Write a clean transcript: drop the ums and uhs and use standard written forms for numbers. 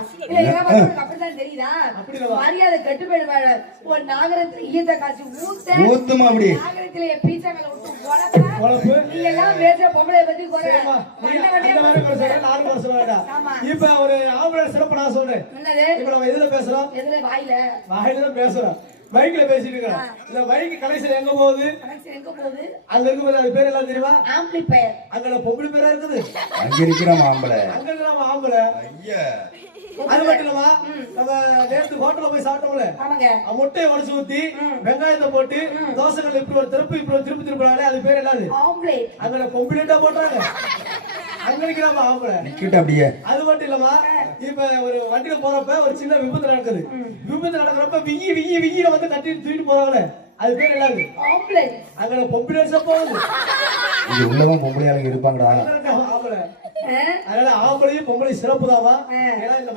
அப்படிதான் தெரியுதா? மரியாதை கெட்டு போயிடுவாங்க. ஒரு நாகரத்துல ஈயத்தை காய்ச்சி ஊத்துமா அப்படி நாகரத்துல பீச்சா மேல விட்டு உழப்ப நீ எல்லாம் பேசுற பொம்பளை பத்தி குறை இப்ப ஒரு ஆம்பளை சிறப்பு நான் சொல்றேன். இப்ப நம்ம எதுல பேசுறோம்? எதுல? வாயில தான் பேசுறோம். பைக்ல பேசிட்டு இருக்கோம். இந்த பைக் கனெக்ஷன் எங்க போகுது? அங்க இருக்கும்போது அது பேர் எல்லாம் தெரியுமா? ஆம்பிளிஃபயர். அங்க பொம்பளை பேரா இருக்குது. அங்க இருக்கிற ஆம்பளை. அங்க இருக்கிற ஆம்பளை. ஐயா. அது மட்டும் இல்லமா, நம்ம நேத்து ஹோட்டல்ல போய் சாப்பிட்டோம்ல, முட்டையை உடைச்சு ஊத்தி வெங்காயத்தை போட்டு தோசைகள் இப்படி ஒரு திருப்பி அது பேர் என்னது? ஆம்லேட். அங்க பொம்பளைட்டா போட்டாங்க. அங்க இருக்கிற ஆம்பளை நிக்கிட்ட அப்படியே. அது மட்டும் இல்லமா, இப்ப ஒரு வண்டியில போறப்ப ஒரு சின்ன விபத்து நடக்குது. விபத்து நடக்கிறப்ப விய்ய வந்து கட்டி தூக்கிட்டு போறாங்களே, அது பேர் என்னது? ஆம்லேட். அங்க பொம்பளைட்டா போகுது. இங்க உள்ளவங்க பொம்பளையாளுங்க இருப்பாங்கடா. ஆம்பளை. அதனால ஆம்பளையும் பொம்பளை சிறப்பு தாவா. ஏன்னா இந்த